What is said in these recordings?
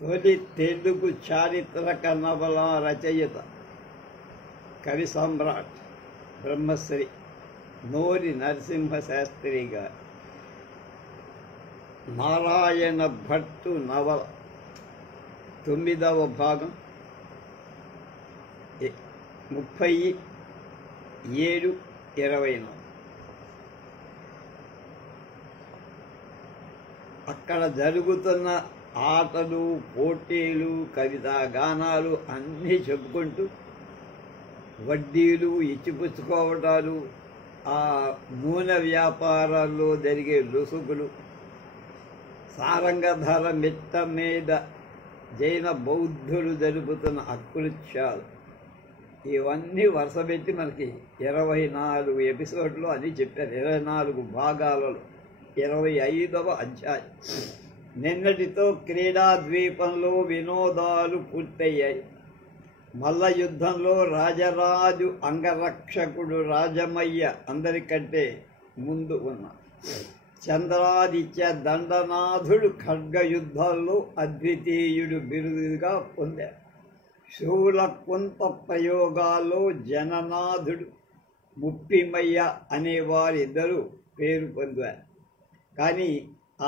తొలి తెలుగు చారిత్రక నవల రచయిత కవి సమ్రాట్ బ్రహ్మశ్రీ నోరి నరసింహశాస్త్రి గారు నారాయణ భట్టు నవల 9వ భాగం 37-24. అక్కడ జరుగుతున్న ఆటలు, పోటీలు, కవితా గానాలు అన్నీ చెప్పుకుంటూ వడ్డీలు, ఇచ్చిపుచ్చుకోవటాలు, ఆ నూనె వ్యాపారాల్లో జరిగే లుసుగులు, సారంగధర మిట్ట మీద జైన బౌద్ధులు జరుపుతున్న అకృత్యాలు, ఇవన్నీ వరుసపెట్టి మనకి 24 ఎపిసోడ్లు అని చెప్పారు. 24 భాగాలలో 25వ అధ్యాయం. నిన్నటితో క్రీడా ద్వీపంలో వినోదాలు పూర్తయ్యాయి. మల్ల యుద్ధంలో రాజరాజు అంగరక్షకుడు రాజమయ్య అందరికంటే ముందు ఉన్నారు. చంద్రాదిత్య దండనాథుడు ఖడ్గ యుద్ధాల్లో అద్వితీయుడు బిరుదుగా పొందాడు. శూల కుంత ప్రయోగాల్లో జననాథుడు, ముప్పిమయ్య అనేవారిద్దరూ పేరు పొందారు. కానీ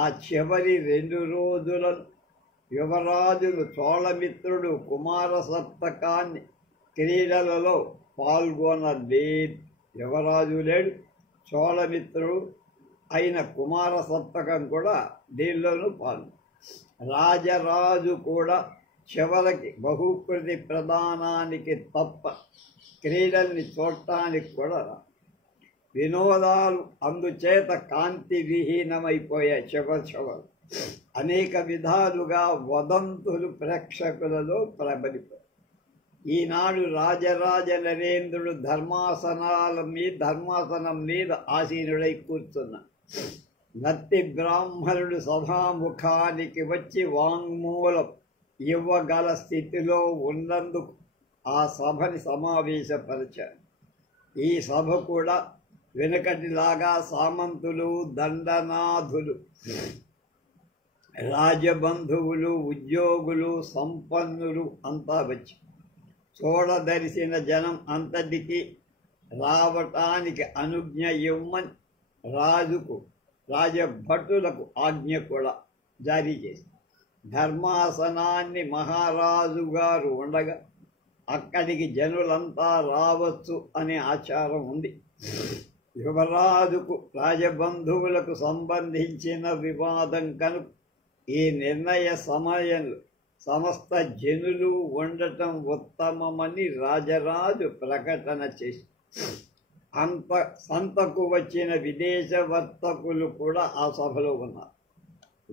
ఆ చివరి 2 రోజులను యువరాజులు చోళమిత్రుడు కుమార సప్తకాన్ని క్రీడలలో పాల్గొనలేదు. యువరాజు లేడు, చోళమిత్రుడు అయిన కుమార సప్తకం కూడా దీనిలోనూ పాల్గొన. రాజరాజు కూడా చివరికి బహుకృతి ప్రదానానికి తప్ప క్రీడల్ని చూడటానికి కూడా వినోదాలు అందుచేత కాంతి విహీనమైపోయాయి. చివరు అనేక విధాలుగా వదంతులు ప్రేక్షకులలో ప్రబలిపోయాయి. ఈనాడు రాజరాజ నరేంద్రుడు ధర్మాసనం మీద ఆసీనుడై కూర్చున్నాడు. నత్తి బ్రాహ్మణుడు సభాముఖానికి వచ్చి వాంగ్మూలం ఇవ్వగల స్థితిలో ఉన్నందుకు ఆ సభని సమావేశపరిచారు. ఈ సభ కూడా వెనుకటిలాగా సామంతులు, దండనాథులు, రాజబంధువులు, ఉద్యోగులు, సంపన్నులు అంతా వచ్చి చూడదరిసిన జనం అంతటికి రావటానికి అనుజ్ఞ ఇవ్వమని రాజభటులకు ఆజ్ఞ కూడా జారీ చేసి ధర్మాసనాన్ని మహారాజు గారు ఉండగా అక్కడికి జనులంతా రావచ్చు అనే ఆచారం ఉంది. యువరాజుకు రాజబంధువులకు సంబంధించిన వివాదం కనుక ఈ నిర్ణయ సమయంలో సమస్త జనులు ఉండటం ఉత్తమమని రాజరాజు ప్రకటన చేసి సంతకు వచ్చిన విదేశ వర్తకులు కూడా ఆ సభలో ఉన్నారు.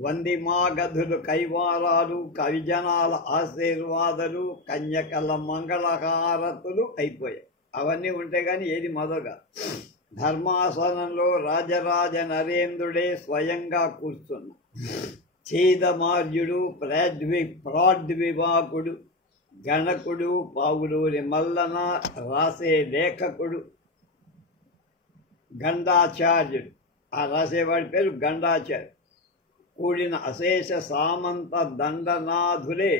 వందిమాగధులు కైవారాలు, కవిజనాల ఆశీర్వాదాలు, కన్యకల మంగళహారతులు అయిపోయాయి. అవన్నీ ఉంటే కానీ ఏది మొదలుగా ధర్మాసనంలో రాజరాజ నరేంద్రుడే స్వయంగా కూర్చున్నా. ఛేదమార్యుడు, ప్రాడ్వివాకుడు, గణకుడు, పావులూరి మల్లన, రాసే లేఖకుడు, గండాచార్యుడు, ఆ రాసేవాడి పేరు గండాచార్యుడు, కూడిన అశేష సామంత దండనాథులే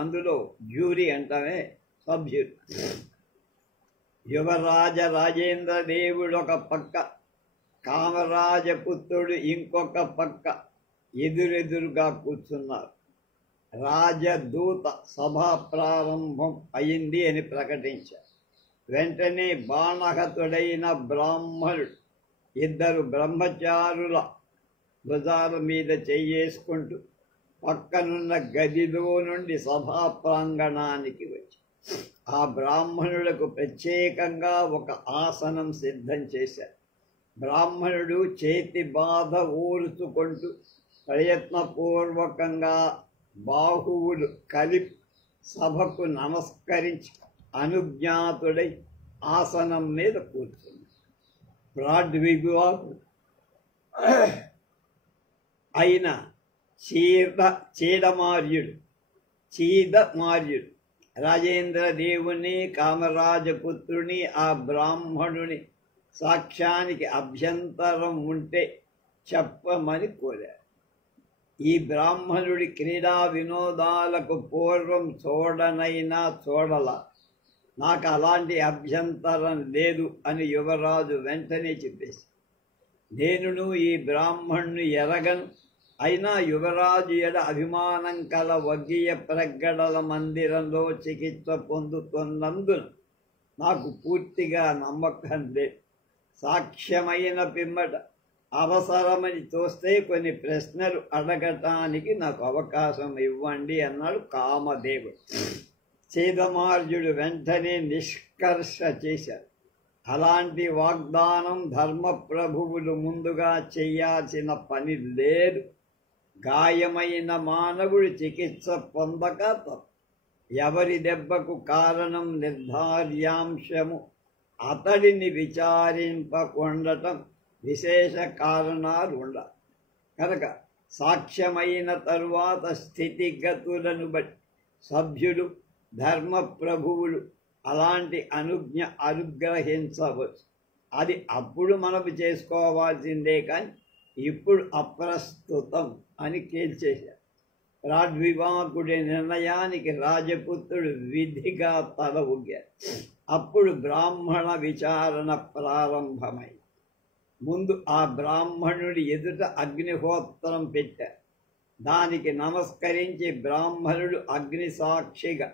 అందులో జ్యూరీ అంటామే సభ్యులు. యువరాజ రాజేంద్ర దేవుడు ఒక పక్క, కామరాజపుత్రుడు ఇంకొక పక్క ఎదురెదురుగా కూర్చున్నారు. రాజదూత సభా ప్రారంభం అయింది అని ప్రకటించారు. వెంటనే బాణహతుడైన బ్రాహ్మణుడు 2 బ్రహ్మచారుల భుజాల మీద చెయ్యేసుకుంటూ పక్కనున్న గదిలో నుండి సభా ప్రాంగణానికి వచ్చి ఆ బ్రాహ్మణులకు ప్రత్యేకంగా ఒక ఆసనం సిద్ధం చేశారు. బ్రాహ్మణుడు చేతి బాధ ఊరుచుకుంటూ ప్రయత్నపూర్వకంగా బాహువులు కలిపి సభకు నమస్కరించి అనుజ్ఞాతుడై ఆసనం మీద కూర్చున్నాడు. ప్రాడ్వివాకుడు అయిన చీదమార్యుడు రాజేంద్ర దేవుని, కామరాజపుత్రుని, ఆ బ్రాహ్మణుని సాక్ష్యానికి అభ్యంతరం ఉంటే చెప్పమని కోరారు. ఈ బ్రాహ్మణుడి క్రీడా వినోదాలకు పూర్వం చూడనైనా చూడల. నాకు అలాంటి అభ్యంతరం లేదు అని యువరాజు వెంటనే చెప్పేసి, నేనును ఈ బ్రాహ్మణుని ఎరగను. అయినా యువరాజు ఎడ అభిమానం కల వర్గీయ ప్రగడల మందిరంలో చికిత్స పొందుతున్నందున నాకు పూర్తిగా నమ్మకం లేదు. సాక్ష్యమైన పిమ్మట అవసరమని చూస్తే కొన్ని ప్రశ్నలు అడగటానికి నాకు అవకాశం ఇవ్వండి అన్నాడు కామదేవుడు. చేదమార్జుడు వెంటనే నిష్కర్ష చేశాడు. అలాంటి వాగ్దానం ధర్మప్రభువులు ముందుగా చేయాల్సిన పని లేదు. గాయమైన మానవుడు చికిత్స పొందక తప్ప. ఎవరి దెబ్బకు కారణం నిర్ధార్యాంశము అతడిని విచారింపకుండటం విశేష కారణాలు ఉండాలి. కనుక సాక్ష్యమైన తరువాత స్థితిగతులను బట్టి సభ్యులు ధర్మప్రభువులు అలాంటి అనుగ్రహించవచ్చు. అది అప్పుడు మనకు చేసుకోవాల్సిందే, కానీ ఇప్పుడు అప్రస్తుతం అని తేల్చేశారు. రాడ్వివాకుడి నిర్ణయానికి రాజపుత్రుడు విధిగా తల ఊగారు. అప్పుడు బ్రాహ్మణ విచారణ ప్రారంభమై ముందు ఆ బ్రాహ్మణుడి ఎదుట అగ్నిహోత్రం పెట్టారు. దానికి నమస్కరించి బ్రాహ్మణుడు అగ్ని సాక్షిగా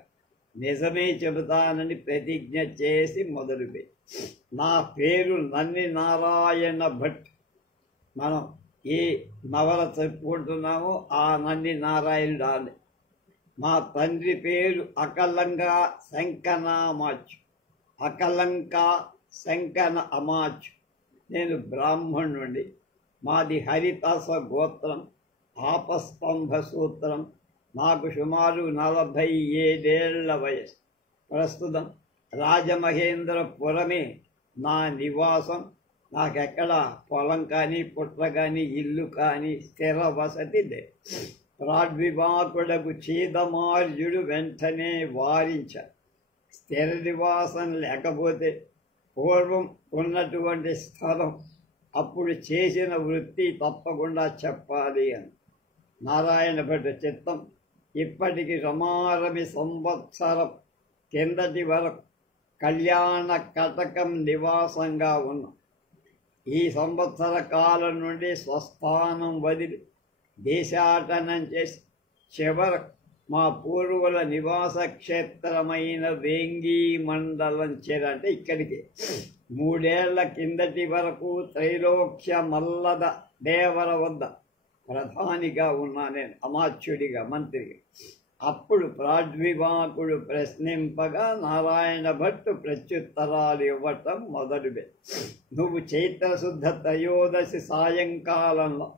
నిజమే చెబుతానని ప్రతిజ్ఞ చేసి మొదలుపెట్టి, నా పేరు నన్ని నారాయణ భట్. మనం ఏ నవల చెప్పుకుంటున్నామో ఆ నన్ని నారాయణుడు ఆలే. మా తండ్రి పేరు అకలంగా శంకనామాచు, అకలంకా శంకన అమాచు. నేను బ్రాహ్మణుడి. మాది హరితాస గోత్రం, ఆపస్తంభ సూత్రం. నాకు సుమారు 47 వయసు. ప్రస్తుతం రాజమహేంద్రపురమే నా నివాసం. నాకెక్కడ పొలం కానీ పుట్ల కానీ ఇల్లు కానీ స్థిర వసతి లేదు. ప్రాడ్వివాకుడకు చేదమార్జుడు వెంటనే వారించాడు. స్థిర నివాసం లేకపోతే పూర్వం ఉన్నటువంటి స్థలం, అప్పుడు చేసిన వృత్తి తప్పకుండా చెప్పాలి అని. నారాయణ భట్టు చిత్తం ఇప్పటికి రమారమి సంవత్సరం కిందటి వరకు కళ్యాణ కటకం నివాసంగా ఉన్నాం. ఈ సంవత్సర కాలం నుండి స్వస్థానం వదిలి దేశాటనం చేసి చివరకు మా పూర్వుల నివాస క్షేత్రమైన వేంగి మండలం చేరంటే ఇక్కడికి 3 ఏళ్ల కిందటి వరకు త్రైలోక్య మల్లద దేవర వద్ద ప్రధానిగా ఉన్నా నేను, అమాత్యుడిగా, మంత్రిగా. అప్పుడు ప్రాడ్వివాకుడు ప్రశ్నింపగా నారాయణ భట్టు ప్రత్యుత్తరాలు ఇవ్వటం మొదలుపెట్టి, నువ్వు చైత్రశుద్ధ త్రయోదశి సాయంకాలంలో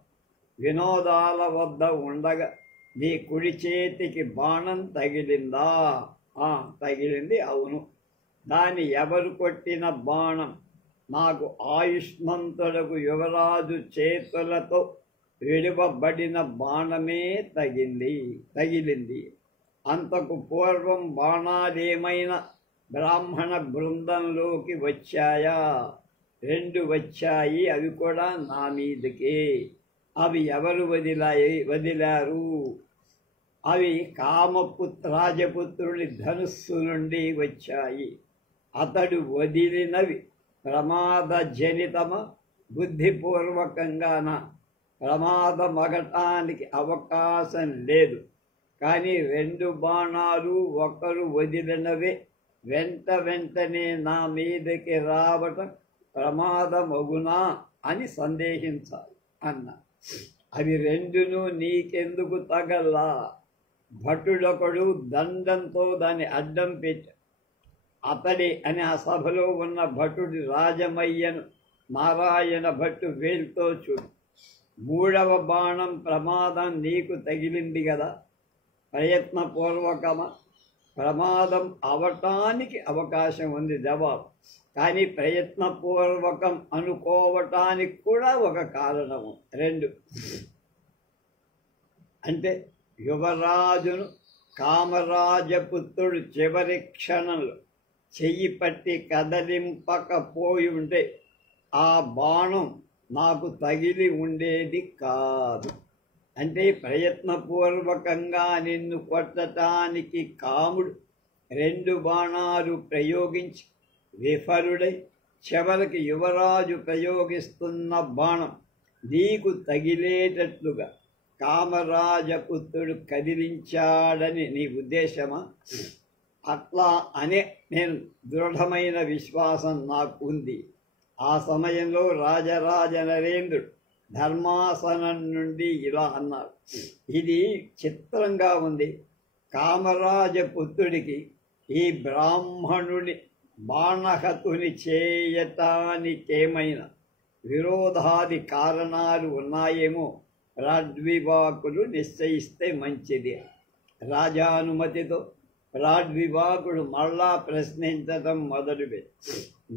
వినోదాల వద్ద ఉండగా నీ కుడి చేతికి బాణం తగిలిందా? తగిలింది. అవును. దాన్ని ఎవరు కొట్టిన బాణం? నాకు ఆయుష్మంతులకు యువరాజు చేతులతో విడువబడిన బాణమే తగిలింది. అంతకు పూర్వం బాణాలేమైనా బ్రాహ్మణ బృందంలోకి వచ్చాయా? 2 వచ్చాయి. అవి కూడా నా మీదకే. అవి ఎవరు వదిలారు? అవి రాజపుత్రుని ధనుస్సు నుండి వచ్చాయి. అతడు వదిలినవి ప్రమాదజనితమ, బుద్ధిపూర్వకంగాన? ప్రమాదమగటానికి అవకాశం లేదు. కానీ 2 బాణాలు ఒకరు వదిలినవే వెంటనే నా మీదకి రావటం ప్రమాదమగునా అని సందేహించాలి అన్న. అవి 2 నీకెందుకు తగల్లా? భటుడొకడు దండంతో దాన్ని అడ్డం పెట్టి అతడి అని ఆ సభలో ఉన్న భటుడి రాజమయ్యను నారాయణ భట్టు వేలుతో చూడు. 3వ బాణం ప్రమాదం నీకు తగిలింది కదా? ప్రయత్నపూర్వకమా? ప్రమాదం అవటానికి అవకాశం ఉంది జవాబు. కానీ ప్రయత్నపూర్వకం అనుకోవటానికి కూడా ఒక కారణము. 2 అంటే యువరాజును కామరాజపుత్రుడు చివరి క్షణంలో చెయ్యి పట్టి కదలింపకపోయి ఉంటే ఆ బాణం నాకు తగిలి ఉండేది కాదు. అంటే ప్రయత్నపూర్వకంగా నిన్ను కొట్టటానికి కాముడు 2 బాణాలు ప్రయోగించి విఫలుడై చివరికి యువరాజు ప్రయోగిస్తున్న బాణం నీకు తగిలేటట్లుగా కామరాజపుత్రుడు కదిలించాడని నీ ఉద్దేశమా? అట్లా అనే నేను దృఢమైన విశ్వాసం నాకు ఉంది. ఆ సమయంలో రాజరాజ నరేంద్రుడు ధర్మాసనం నుండి ఇలా అన్నారు, ఇది చిత్రంగా ఉంది. కామరాజపుత్రుడికి ఈ బ్రాహ్మణుని బాణహతుని చేయటానికేమైనా విరోధాది కారణాలు ఉన్నాయేమో రాడ్వివాకుడు నిశ్చయిస్తే మంచిది. రాజానుమతితో రాడ్వివాకుడు మళ్ళా ప్రశ్నించటం మొదలుపెట్టి,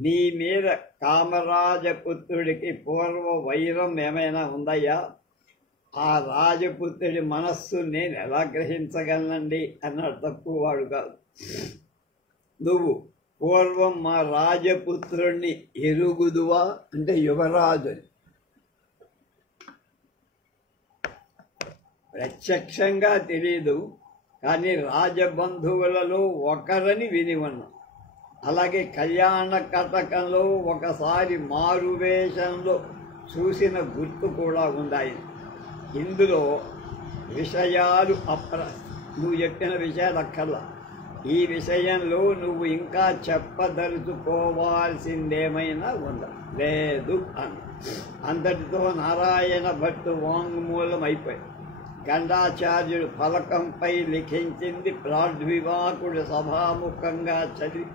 నీ మీద కామరాజపుత్రుడికి పూర్వ వైరం ఏమైనా ఉందయ్యా? ఆ రాజపుత్రుడి మనస్సు నేను ఎలా గ్రహించగలనండి అన్నాడు. తక్కువ వాడు కాదు. నువ్వు పూర్వం మా రాజపుత్రుణ్ణి ఎరుగుదువా అంటే యువరాజుని ప్రత్యక్షంగా తెలియదు, కానీ రాజబంధువులలో ఒకరని విని ఉన్నాం. అలాగే కళ్యాణ కటకంలో ఒకసారి మారువేషంలో చూసిన గుర్తు కూడా ఉంది. ఇందులో విషయాలు నువ్వు చెప్పిన విషయాలు అక్కర్లా. ఈ విషయంలో నువ్వు ఇంకా చెప్పదలుచుకోవాల్సిందేమైనా ఉందా? లేదు అని అంతటితో నారాయణ భట్టు వాంగ్మూలం అయిపోయి గండాచార్యుడు ఫలకంపై లిఖించింది ప్రాడ్వివాకుడు సభాముఖంగా చదివి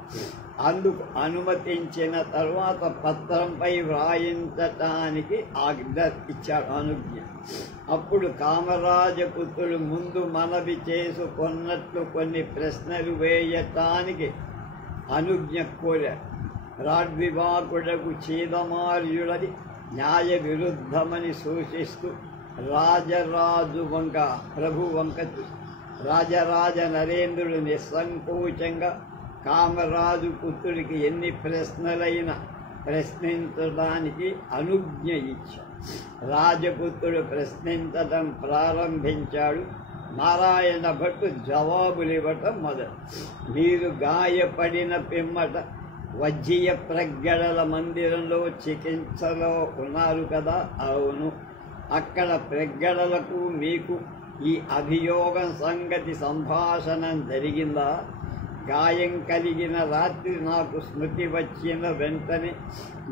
అందుకు అనుమతించిన తర్వాత పత్రంపై వ్రాయించటానికి ఆజ్ఞ ఇచ్చాడు, అనుజ్ఞ. అప్పుడు కామరాజపుత్రుడు ముందు మనవి చేసుకున్నట్లు కొన్ని ప్రశ్నలు వేయటానికి అనుజ్ఞ కోరాడు. రాడ్వివాకుడకు చీదమార్యుడది న్యాయ విరుద్ధమని సూచిస్తూ రాజరాజు వంక ప్రభు వంక చూసి రాజరాజ నరేంద్రుడు నిస్సంకోచంగా కామరాజు పుత్రుడికి ఎన్ని ప్రశ్నలైనా ప్రశ్నించడానికి అనుజ్ఞ ఇచ్చాడు. రాజపుత్రుడు ప్రశ్నించటం ప్రారంభించాడు. నారాయణ భట్టు జవాబులు ఇవ్వటం మొదలు. మీరు గాయపడిన పిమ్మట వజ్జీయ ప్రగ్గడల మందిరంలో చికిత్సలో ఉన్నారు కదా? అవును. అక్కడ ప్రగ్గడలకు మీకు ఈ అభియోగం సంగతి సంభాషణం జరిగిందా? గాయం కలిగిన రాత్రి నాకు స్మృతి వచ్చిన వెంటనే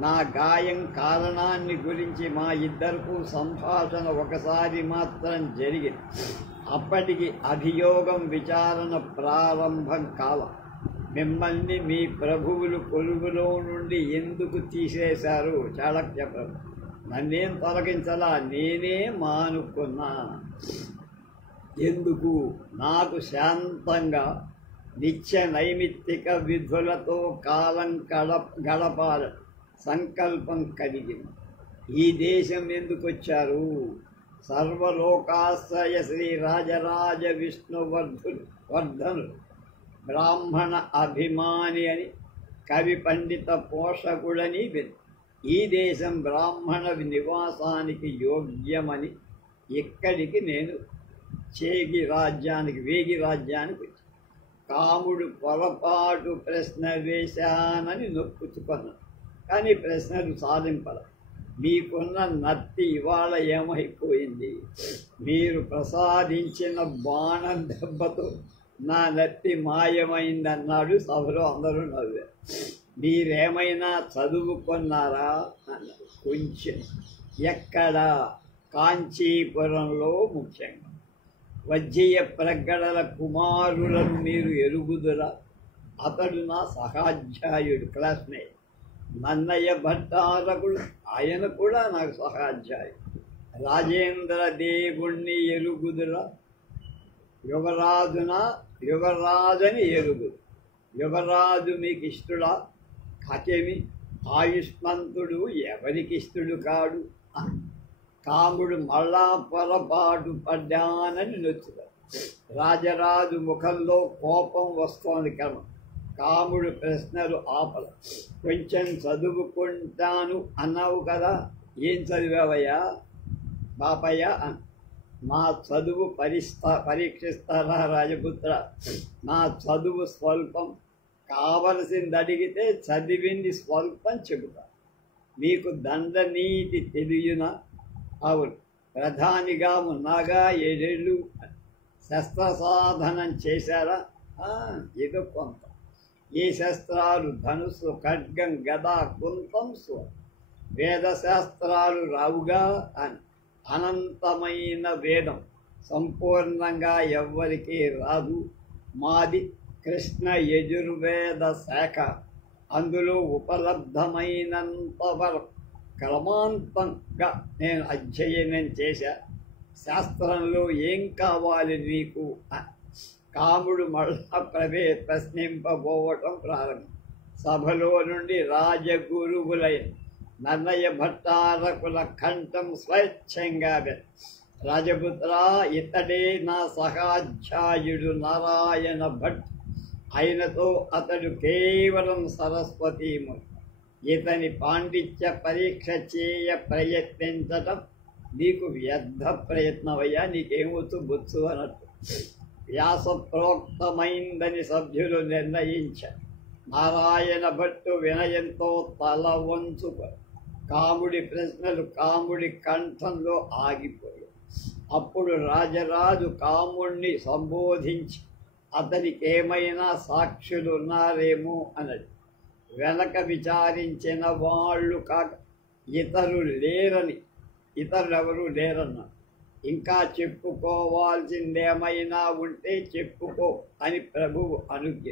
నా గాయం కారణాన్ని గురించి మా ఇద్దరికూ సంభాషణ ఒకసారి మాత్రం జరిగింది. అప్పటికి అభియోగం విచారణ ప్రారంభం కాల. మిమ్మల్ని మీ ప్రభువులు కొలువులో నుండి ఎందుకు తీసేశారు? చాళక్య ప్రభు నన్నేం తొలగించలా, నేనే మానుకున్నా. ఎందుకు? నాకు శాంతంగా నిత్య నైమిత్తిక విధులతో కాలం గడపాల సంకల్పం కలిగింది. ఈ దేశం ఎందుకు వచ్చారు? సర్వలోకాశ్రయ శ్రీ రాజరాజ విష్ణువర్ధను బ్రాహ్మణ అభిమాని అని కవి పండిత పోషకుడని ఈ దేశం బ్రాహ్మణ నివాసానికి యోగ్యమని ఇక్కడికి నేను వేగి రాజ్యానికి వచ్చాను. కాముడు పొరపాటు ప్రశ్న వేశానని నొప్పుచుకున్నాను, కానీ ప్రశ్నలు సాధింపల. మీకున్న నత్తి ఇవాళ ఏమైపోయింది? మీరు ప్రసాదించిన బాణం దెబ్బతో నా నత్తి మాయమైందన్నాడు. సభలో అందరూ నవ్వారు. మీరేమైనా చదువుకున్నారా అన్నారు. కొంచెం. ఎక్కడ? కాంచీపురంలో ముఖ్యంగా. వజ్జీయ ప్రగ్గడల కుమారులను మీరు ఎరుగుదురా? అతడు నా సహాధ్యాయుడు, క్లాస్మేట్. నన్నయ్య భట్టారకుడు, ఆయన కూడా నాకు సహాధ్యాయుడు. రాజేంద్ర దేవుణ్ణి ఎరుగుదురా? యువరాజని ఎరుగుదు. యువరాజు మీకు ఇష్టడా? కథేమి? ఆయుష్మంతుడు ఎవరికి ఇష్టడు కాడు? కాముడు మళ్ళా పొరపాటు పడ్డానని నొచ్చుతాడు. రాజరాజు ముఖంలో కోపం వస్తోంది. కాముడు ప్రశ్నలు ఆపల. కొంచెం చదువుకుంటాను అన్నావు కదా, ఏం చదివావయ్యా బాపయ్య? నా చదువు పరీక్షిస్తారా రాజపుత్ర? నా చదువు స్వల్పం, కావలసింది అడిగితే చదివింది స్వల్పం చెబుతా. మీకు దండనీతి తెలియనా? అవును, ప్రధానిగా ఉన్నాగా 7 ఏళ్ళు. శస్త్ర సాధనం చేశారా? ఏదో కొంత. ఈ శస్త్రాలు ధనుస్సు, ఖడ్గం, గద, కుంతం, వేదశాస్త్రాలు రావుగా అని. అనంతమైన వేదం సంపూర్ణంగా ఎవ్వరికీ రాదు. మాది కృష్ణ యజుర్వేద శాఖ. అందులో ఉపలబ్ధమైనంత వరకు క్రమాంతంగా నేను అధ్యయనం చేశా. శాస్త్రంలో ఏం కావాలి నీకు? కాముడు మళ్ళా ప్రశ్నింపబోవటం ప్రారంభం. సభలో నుండి రాజగురువులైన నన్నయ భట్టారకుల కంఠం స్వచ్ఛంగా రాజపుత్ర, ఇతడే నా సహాధ్యాయుడు నారాయణ భట్. ఆయనతో అతడు కేవలం సరస్వతీముని. ఇతని పాండిత్య పరీక్ష చేయ ప్రయత్నించటం నీకు వ్యర్థ ప్రయత్నమయ్యా. నీకేమొచ్చు బొచ్చు అన్నట్టు. వ్యాసప్రోక్తమైందని సభ్యులు నిర్ణయించారు. నారాయణ భట్టు వినయంతో తల వంచుకు కాముడి ప్రశ్నలు కాముడి కంఠంలో ఆగిపోయాయి. అప్పుడు రాజరాజు కాముణ్ణి సంబోధించి అతనికి ఏమైనా సాక్షులు ఉన్నారేమో అన్నది. వెనక విచారించిన వాళ్ళు కాక ఇతరులెవరూ లేరన్నారు. ఇంకా చెప్పుకోవాల్సిందేమైనా ఉంటే చెప్పుకో అని ప్రభువు అనుజ్ఞ.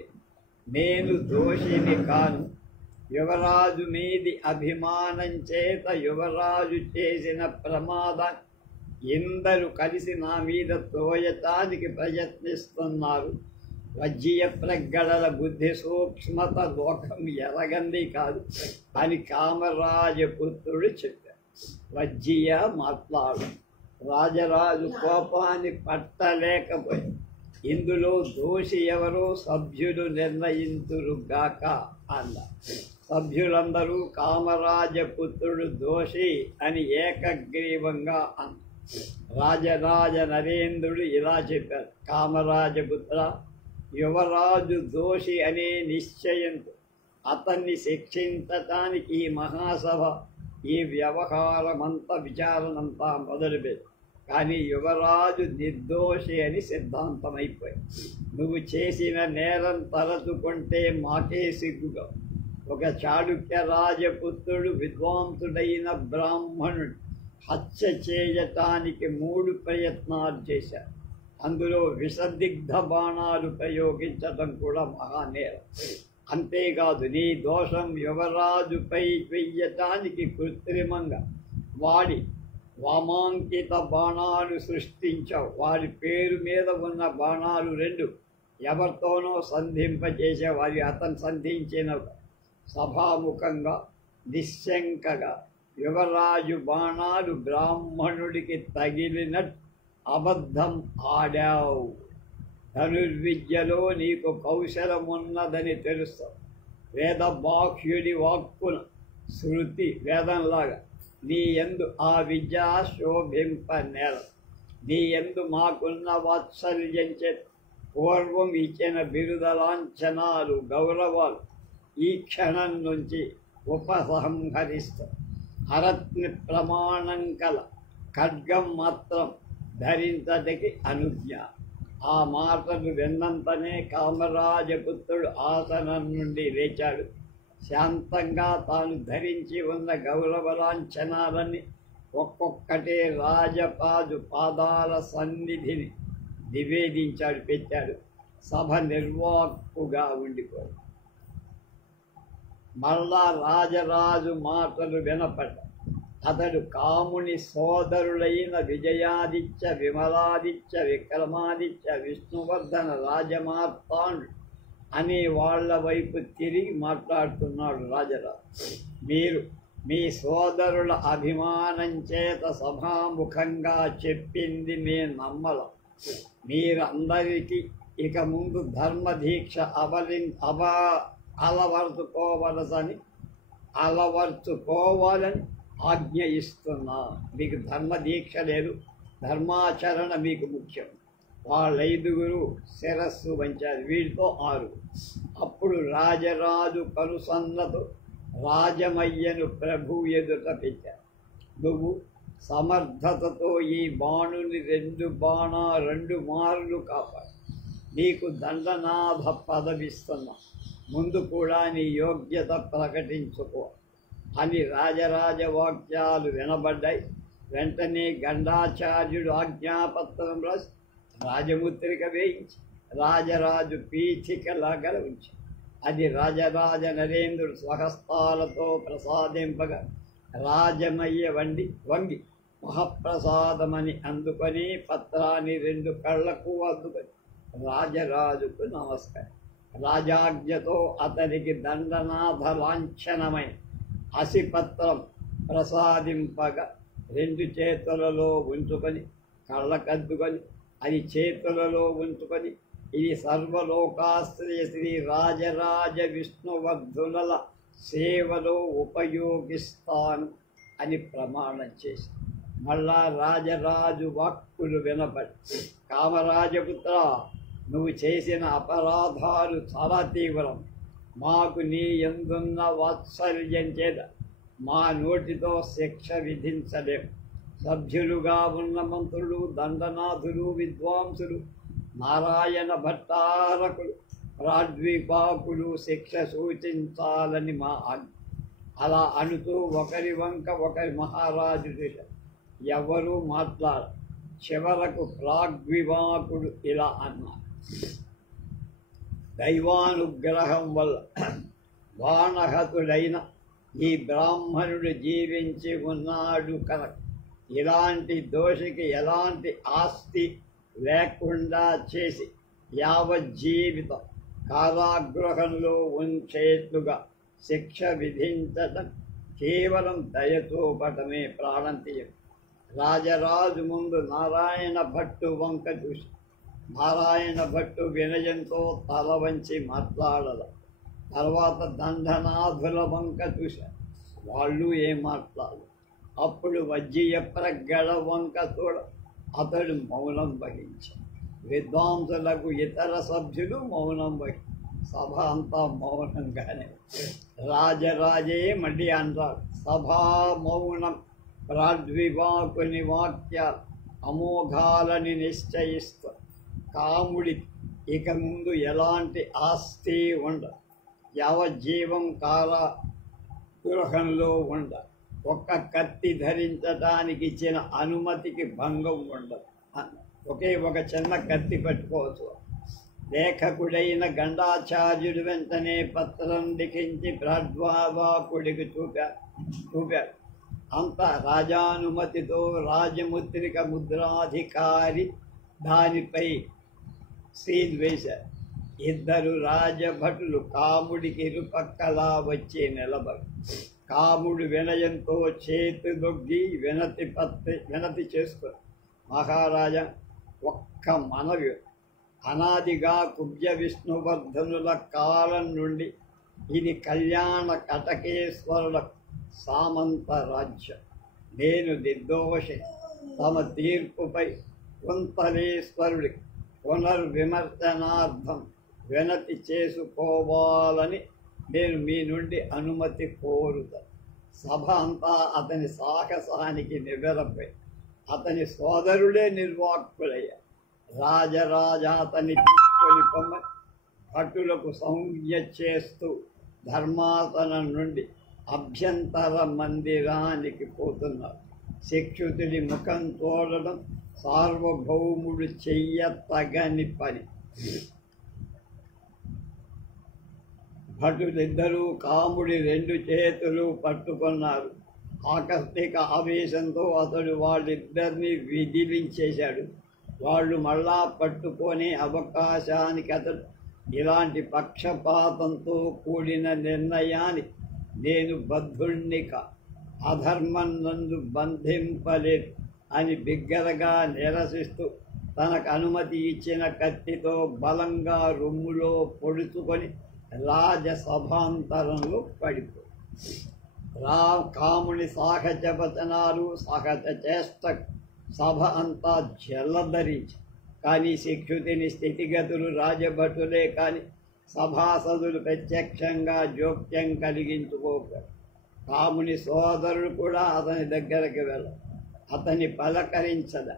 నేను దోషిని కాను. యువరాజు మీది అభిమానం చేత యువరాజు చేసిన ప్రమాదం ఇందరూ కలిసి నా మీద తోయటానికి ప్రయత్నిస్తున్నారు. వజ్జీయ ప్రగడల బుద్ధి సూక్ష్మత లోకం ఎరగంది కాదు అని కామరాజపుత్రుడు చెప్పారు. వజ్జీయ మాట్లాడు. రాజరాజు కోపాన్ని పట్టలేకపోయి, ఇందులో దోషి ఎవరో సభ్యులు నిర్ణయింతురుగాక అన్న. సభ్యులందరూ కామరాజపుత్రుడు దోషి అని ఏకగ్రీవంగా అన్న. రాజరాజ నరేంద్రుడు ఇలా చెప్పారు. కామరాజపుత్ర, యువరాజు దోషి అనే నిశ్చయంతో అతన్ని శిక్షించటానికి ఈ మహాసభ ఈ వ్యవహారమంతా విచారణంతా మొదలుపెట్టు. కానీ యువరాజు నిర్దోషి అని సిద్ధాంతమైపోయి. నువ్వు చేసిన నేరం తలచుకుంటే మాకే సిగ్గుగా. ఒక చాళుక్య రాజపుత్రుడు విద్వాంసుడైన బ్రాహ్మణుడు హత్య చేయటానికి 3 ప్రయత్నాలు చేశారు. అందులో విషదిగ్ధ బాణాలు ప్రయోగించడం కూడా మహానేరం. అంతేకాదు, నీ దోషం యువరాజుపై వెయ్యటానికి కృత్రిమంగా వాడి వామాంకిత బాణాలు సృష్టించావు. వారి పేరు మీద ఉన్న బాణాలు 2 ఎవరితోనో సంధింపజేసేవారు. అవి అతను సంధించిన సభాముఖంగా నిశ్శంకగా యువరాజు బాణాలు బ్రాహ్మణుడికి తగిలినట్టు అబద్ధం ఆడావు. ధనుర్విద్యలో నీకు కౌశలమున్నదని తెలుస్తావు. వేదబాహ్యుడి వాక్కున శృతి వేదంలాగా నీ యందు ఆ విద్య శోభింప నేల. నీ యందు మాకున్న వాత్సల్యం చేత పూర్వం ఇచ్చిన బిరుదలాంఛనాలు గౌరవాలు ఈ క్షణం నుంచి ఉపసంహరిస్తాం. హరత్ని ప్రమాణం కల ఖడ్గం మాత్రం ధరించటికి అనుజ్ఞ. ఆ మాటలు విన్నంతనే కామరాజపుత్రుడు ఆసనం నుండి లేచాడు. శాంతంగా తాను ధరించి ఉన్న గౌరవలాంఛనాలన్నీ ఒక్కొక్కటే రాజపాదు పాదాల సన్నిధిని నివేదించాడు, పెట్టాడు. సభ నిర్వాక్కుగా ఉండిపోయాడు. మరలా రాజరాజు మాటలు వినపడ్డాయి. అతడు కాముని సోదరులైన విజయాదిత్య, విమలాదిత్య, విక్రమాదిత్య, విష్ణువర్ధన, రాజమార్తాండు అనే వాళ్ళ వైపు తిరిగి మాట్లాడుతున్నాడు రాజరాజు. మీరు మీ సోదరుల అభిమానం చేత సభాముఖంగా చెప్పింది మేము నమ్మలం. మీరందరికీ ఇక ముందు ధర్మదీక్ష అలవర్చుకోవాలని ఆజ్ఞ ఇస్తున్నా. మీకు ధర్మదీక్ష లేదు, ధర్మాచరణ మీకు ముఖ్యం. వాళ్ళైదుగురు శిరస్సు వంచారు, వీటితో 6. అప్పుడు రాజరాజు కనుసన్నతో రాజమయ్యను ప్రభు ఎదుట పెట్టారు. నువ్వు సమర్థతతో ఈ బాణుని 2 మార్లు కాపాడు. నీకు దండనాథ పదవిస్తున్నా, ముందు కూడా నీ యోగ్యత ప్రకటించుకో అని రాజరాజ వాక్యాలు వినబడ్డాయి. వెంటనే గండాచార్యుడు ఆజ్ఞాపత్రం రాసి రాజముద్రిక వేయించి రాజరాజు పీఠికలాగా ఉంచి అది రాజరాజ నరేంద్రుడు స్వహస్తాలతో ప్రసాదింపగా రాజమయ్య వంగి మహాప్రసాదమని అందుకొని పత్రాన్ని 2 కళ్ళకు అందుకొని రాజరాజుకు నమస్కారం. రాజాజ్ఞతో అతనికి దండనాథ లాంఛనమైన అసిపత్రం ప్రసాదింపగా 2 చేతులలో ఉంచుకొని కళ్ళకద్దుకొని అది చేతులలో ఉంచుకొని ఇది సర్వలోకాశ్రయ శ్రీ రాజరాజ విష్ణువర్ధునుల సేవలో ఉపయోగిస్తాను అని ప్రమాణం చేసి మళ్ళా రాజరాజు వాక్కులు వినపడి, కామరాజపుత్ర, నువ్వు చేసిన అపరాధాలు చాలా తీవ్రం. మాకు నీ యందున్న వాత్సల్యం చేత మా నోటితో శిక్ష విధించలేం. సభ్యులుగా ఉన్న మంత్రులు, దండనాథులు, విద్వాంసులు, నారాయణ భట్టారకులు, ప్రాద్వీపాకులు శిక్ష సూచించాలని మా ఆజ్ఞ. అలా అనుతూ ఒకరి వంక ఒకరి మహారాజు ఎవరూ మాట్లాడ. చివరకు ప్రాగ్వివాకుడు ఇలా అన్నారు, దైవానుగ్రహం వల్ల బాణహతుడైన ఈ బ్రాహ్మణుడు జీవించి ఉన్నాడు కనుక ఇలాంటి దోషికి ఎలాంటి ఆస్తి లేకుండా చేసి యావజ్జీవితం కారాగృహంలో ఉంచేట్లుగా శిక్ష విధించటం కేవలం దయచూపటమే ప్రాణం తీయం. రాజరాజు ముందు నారాయణ భట్టు వంక చూసి నారాయణ భట్టు వినయంతో తల వంచి మాట్లాడాల. తర్వాత దండనాథుల వంక చూశారు, వాళ్ళు ఏం మాట్లాడరు. అప్పుడు వజ్జీయప్రగడ వంక చూడ అతడు మౌనం వహించాడు. విద్వాంసులకు ఇతర సభ్యులు మౌనం వహించారు. సభ అంతా మౌనంగానే. రాజరాజే మళ్ళీ అంటారు, సభా మౌనం ప్రాద్వివాకుని వాక్యాలు అమోఘాలని నిశ్చయిస్తూ కాముడికి ఇక ముందు ఎలాంటి ఆస్తి ఉండదు. యావజ్జీవం కారాగృహంలో ఉండదు. ఒక్క కత్తి ధరించడానికి ఇచ్చిన అనుమతికి భంగం ఉండదు. ఒకే ఒక చిన్న కత్తి పట్టుకోవచ్చు. లేఖకుడైన గండాచార్యుడు వెంటనే పత్రం లిఖించి ప్రాద్వాకుడికి చూపాడు. అంత రాజానుమతితో రాజముద్రిక ముద్రాధికారి దానిపై సీల్ వేశారు. 2 రాజభటులు కాముడికి ఇరుపక్కలా వచ్చి నిలబడు. కాముడు వినయంతో చేతి దొగ్గి వినతి చేస్తూ, మహారాజా, ఒక్క మనవి. అనాదిగా కుబ్జ విష్ణువర్ధనుల కాలం నుండి ఇది కళ్యాణ కటకేశ్వరుల సామంత రాజ్యం. నేను నిర్దోషి. తమ తీర్పుపై కుంతలేశ్వరుడికి పునర్విమర్శనార్థం వినతి చేసుకోవాలని నేను మీ నుండి అనుమతి కోరుతాను. సభ అంతా అతని సాహసానికి నివ్వెరపై అతని సోదరుడే నిర్వాక్కులయ్యారు. రాజరాజా అతన్ని తీసుకొని పొమ్మని భటులకు సంజ్ఞ చేస్తూ ధర్మాసనం నుండి అభ్యంతర మందిరానికి పోతున్నారు. శిక్షితుడి ముఖం చూడడం సార్వభౌముడు చెయ్యతగని పని. భటులిద్దరూ కాముడి 2 చేతులు పట్టుకున్నారు. ఆకస్మిక ఆవేశంతో అతడు వాళ్ళిద్దరినీ విదిలించేశాడు. వాళ్ళు మళ్ళా పట్టుకునే అవకాశానికి అతడు ఇలాంటి పక్షపాతంతో కూడిన నిర్ణయానికి నేను బద్ధుణ్ణిక, అధర్మం నన్ను బంధింపలేదు అని బిగ్గరగా నిరసిస్తూ తనకు అనుమతి ఇచ్చిన కత్తితో బలంగా రొమ్ములో పొడుచుకొని రాజసభాంతరంలో పడిపో. కాముని సాహజ వచనాలు సహజ చేష్ట సభ అంతా జలధరించి. కానీ శిక్షుతిని స్థితిగతులు రాజభటులే కాని సభాసదులు ప్రత్యక్షంగా జోక్యం కలిగించుకోక రాముని సోదరుడు కూడా అతని దగ్గరికి వెళ్ళ, అతని పలకరించద,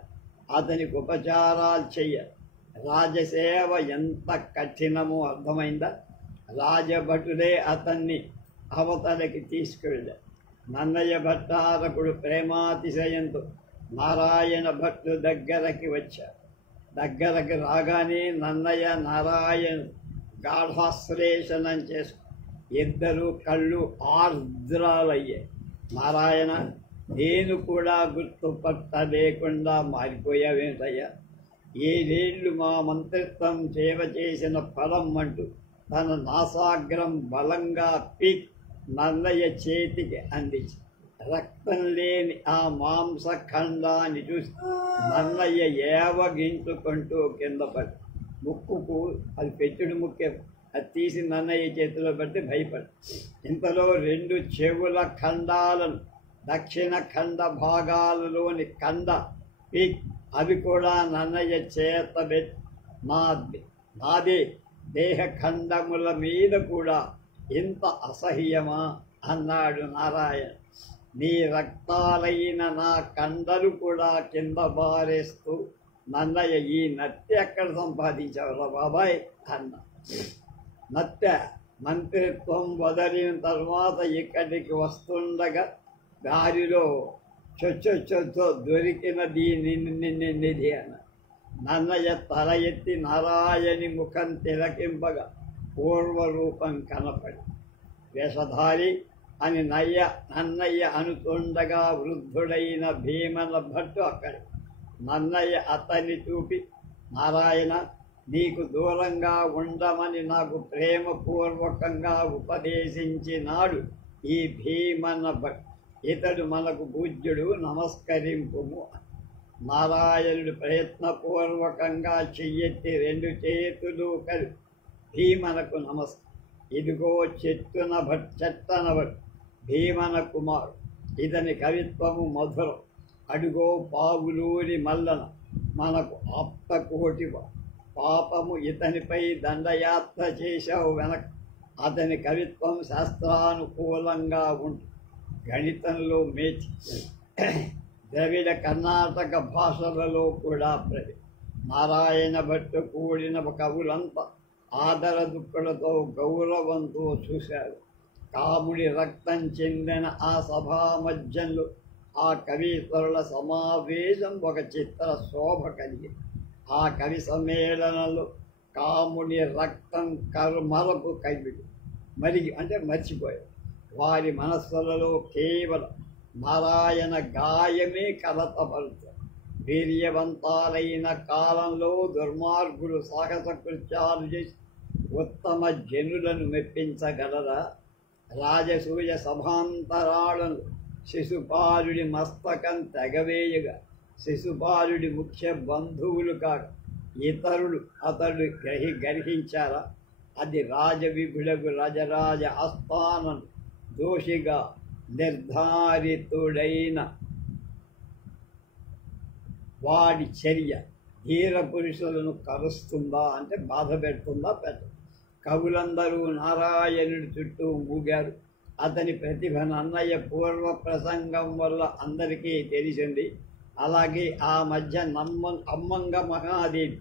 అతనికి ఉపచారాలు చెయ్య. రాజసేవ ఎంత కఠినమో అర్థమైందా? రాజభటులే అతన్ని అవతలకి తీసుకెళ్ళారు. నన్నయ్య భట్టారకుడు ప్రేమాతిశయంతో నారాయణ భట్లు దగ్గరకి వచ్చారు. దగ్గరకి రాగానే నన్నయ్య నారాయణ గాఢాశ్లేషణం చేసుకు ఇద్దరు కళ్ళు ఆర్ద్రాలయ్యాయి. నారాయణ, నేను కూడా గుర్తుపట్టలేకుండా మారిపోయావేంటయ్యా? ఏడేళ్లు మా మంత్రిత్వం సేవ చేసిన ఫలం అంటూ తన నాసాగ్రం బలంగా పీక్ నన్నయ్య చేతికి అందించి రక్తం లేని ఆ మాంసఖండాన్ని చూసి నన్నయ్య ఏవగించుకుంటూ కింద పడి ముక్కుకు, అది పెట్టుడు ముక్కే, అది తీసి నన్నయ్య చేతిలో పెట్టి భయపడి ఇంతలో 2 చెవుల ఖండాలను దక్షిణ ఖండ భాగాలలోని ఖండ పీక్ అవి కూడా నన్నయ్య చేత పెట్టి నాదే దేహఖండముల మీద కూడా ఇంత అసహ్యమా అన్నాడు నారాయణ. నీ రక్తాలైన నా కండలు కూడా కింద బారేస్తూ నన్నయ్య, ఈ నత్తి ఎక్కడ సంపాదించావురా బాబాయ్ అన్న. నత్య మంత్రిత్వం వదిలిన తర్వాత ఇక్కడికి వస్తుండగా దారిలో చొచ్చొచ్చొచ్చో దొరికినది నిధి అన్న. నన్నయ్య తల ఎత్తి నారాయణి ముఖం తిలకింపగా పూర్వరూపం కనపడి వేషధారి అని నన్నయ్య అనుతుండగా వృద్ధుడైన భీమన భట్టు అక్కడ. నన్నయ్య అతన్ని చూపి, నారాయణ, నీకు దూరంగా ఉండమని నాకు ప్రేమపూర్వకంగా ఉపదేశించినాడు ఈ భీమన భట్. ఇతడు మనకు పూజ్యుడు, నమస్కరింపుము. నారాయణుడు ప్రయత్నపూర్వకంగా చెయ్యెత్తి 2 చేతులు కలిపి భీమనకు నమస్కారం. ఇదిగో చెట్టన భట్ భీమన కుమారు, ఇతని కవిత్వము మధురం. అడుగో పావులూరి మల్లన, మనకు ఆప్తకోటి పాపము ఇతనిపై దండయాత్ర చేశావు వెనక. అతని కవిత్వం శాస్త్రానుకూలంగా ఉంటుంది. గణితంలో మేచి, ద్రవిడ కర్ణాటక భాషలలో కూడా నారాయణ భట్టు కూడిన కవులంతా ఆదర దుఃఖులతో గౌరవంతో చూశారు. కాముడి రక్తం చెందిన ఆ సభా మధ్యంలో ఆ కవీశ్వరుల సమావేశం ఒక చిత్ర శోభ కలిగింది. ఆ కవి సమ్మేళనంలో కాముడి రక్తం మరపు కవిడు మర్చిపోయారు. వారి మనస్సులలో కేవలం నారాయణ గాయమే కలతపరుతారు. వీర్యవంతాలైన కాలంలో దుర్మార్గులు సాహస కృత్యాలు చేసి ఉత్తమ జనులను మెప్పించగలరా? రాజసూయ సభాంతరాలను శిశుపాలుడి మస్తకం తెగవేయగా శిశుపాలుడి ముఖ్య బంధువులు కాక ఇతరులు అతడు గ్రహించారా? అది రాజవిభులకు రజరాజ ఆస్థానం దోషిగా నిర్ధారితుడైన వాడి చర్య ధీర పురుషులను కరుస్తుందా అంటే బాధ పెడుతుందా? పెట్టదు. కవులందరూ నారాయణుడి చుట్టూ మూగారు. అతని ప్రతిభ నన్నయ్య పూర్వ ప్రసంగం వల్ల అందరికీ తెలిసింది. అలాగే ఆ మధ్య అమ్మంగ మహాదేవి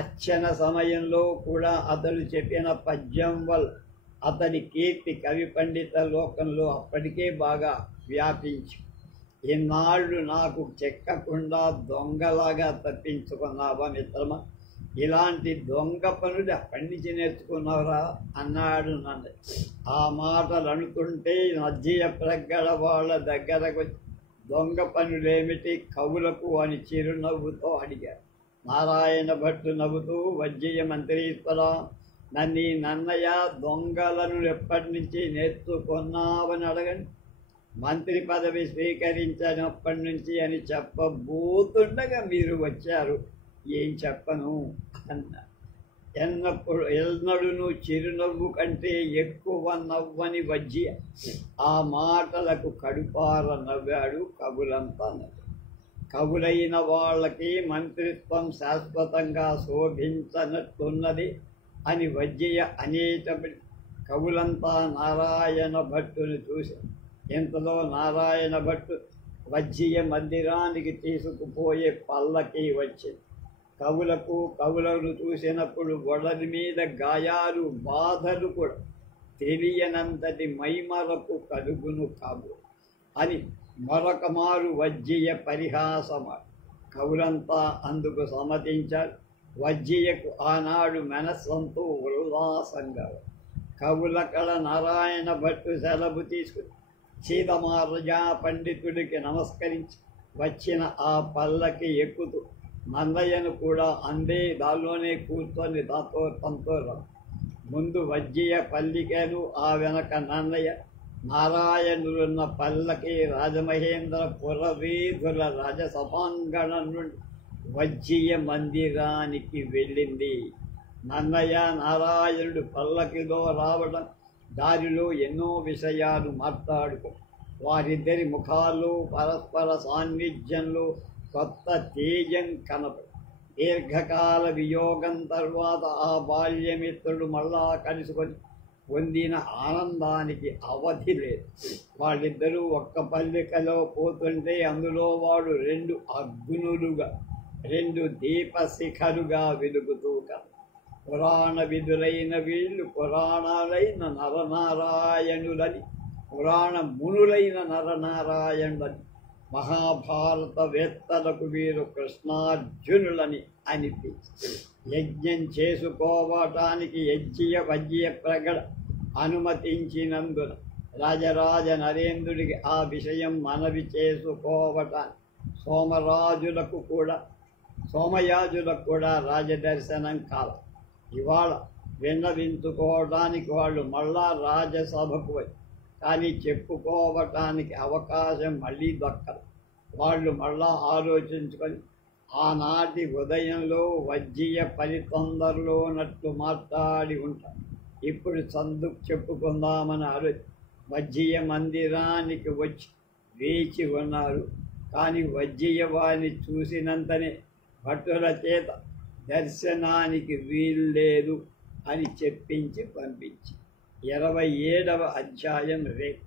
అర్చన సమయంలో కూడా అతడు చెప్పిన పద్యం వల్ల అతని కీర్తి కవి పండిత లోకంలో అప్పటికే బాగా వ్యాపించి, ఇన్నాళ్ళు నాకు చెక్కకుండా దొంగలాగా తప్పించుకున్నావా మిత్రమా? ఇలాంటి దొంగ పనులు ఎక్కడి నుంచి నేర్చుకున్నావురా అన్నాడు నన్ను. ఆ మాటలు అనుకుంటే నజ్జీయ ప్రగ్గడ వాళ్ళ దగ్గరకు దొంగ పనులేమిటి కవులకు అని చిరునవ్వుతో అడిగారు. నారాయణ భట్టు నవ్వుతూ, వజ్జీయ మంత్రీశ్వర, నన్నయ్య దొంగలను ఎప్పటి నుంచి నేర్చుకున్నావని అడగండి. మంత్రి పదవి స్వీకరించినప్పటి నుంచి అని చెప్పబోతుండగా మీరు వచ్చారు. ఏం చెప్పను అన్న. ఎన్నడును చిరునవ్వు కంటే ఎక్కువ నవ్వని వజ్జి ఆ మాటలకు కడుపార నవ్వాడు. కవులంతా నవ్వారు. కవులైన వాళ్ళకి మంత్రిత్వం శాశ్వతంగా శోభించనట్టున్నది అని వజ్జయ్య అనేటప్పుడు కవులంతా నారాయణ భట్టుని చూసి ఇంతలో నారాయణ భట్టు వజ్జయ్య మందిరానికి తీసుకుపోయే పల్లకి వచ్చింది. కవులను చూసినప్పుడు ఒడలి మీద గాయాలు బాధలు కూడా తెలియనంతటి మైమరకు కలుగును కాబు అని మరొక మారు వజ్జయ్య పరిహాసమా. కవులంతా అందుకు సమ్మతించారు. వజ్జయ్యకు ఆనాడు మనస్సంతో ఉల్లాసంగా కవుల కళ నారాయణ భట్టు సెలవు తీసుకుని సీతమారజా పండితుడికి నమస్కరించి వచ్చిన ఆ పల్లకి ఎక్కుతూ నన్నయ్యను కూడా అందే దానిలోనే కూర్చొని తనతో ముందు వజ్జయ్య పల్లికేను, ఆ వెనక నన్నయ్య నారాయణులున్న పల్లకి రాజమహేంద్ర పురవీధుల రాజసభాంగణం నుండి వజ్జయ్య మందిరానికి వెళ్ళింది. నన్నయ్య నారాయణుడు పల్లకిలో రావడం, దారిలో ఎన్నో విషయాలు మాట్లాడుకో వారిద్దరి ముఖాల్లో పరస్పర సాన్నిధ్యంలో కొత్త తేజం కనపడు. దీర్ఘకాల వియోగం తర్వాత ఆ బాల్యమిత్రుడు మళ్ళా కలుసుకొని పొందిన ఆనందానికి అవధి లేదు. వాళ్ళిద్దరూ ఒక్క పల్లికలో పోతుంటే అందులో వాడు రెండు అగ్నులుగా, రెండు దీపశిఖరుగా వెలుగుతూ కదా. పురాణ విధులైన వీళ్ళు పురాణాలైన నరనారాయణులని, పురాణ మునులైన నరనారాయణులని, మహాభారత వేత్తలకు వీరు కృష్ణార్జునులని అనిపించి యజ్ఞం చేసుకోవటానికి వజ్జయ్య ప్రగడ అనుమతించినందున రాజరాజ నరేంద్రుడికి ఆ విషయం మనవి చేసుకోవటానికి సోమయాజులకు కూడా రాజదర్శనం కాల. ఇవాళ విన్నవించుకోవడానికి వాళ్ళు మళ్ళా రాజసభకు వచ్చి కానీ చెప్పుకోవటానికి అవకాశం మళ్ళీ దక్కదు. వాళ్ళు మళ్ళా ఆలోచించుకొని ఆనాటి ఉదయంలో వజ్జయ్య పరితొందరలోనట్లు మాట్లాడి ఉంటారు. ఇప్పుడు సందుకు చెప్పుకుందామని వజ్జయ్య మందిరానికి వచ్చి వేచి ఉన్నారు. కానీ వజ్జయ్య వారిని చూసినంతనే భట్టుల చేత దర్శనానికి వీల్లేదు అని చెప్పించి పంపించి 27వ అధ్యాయం రేపు.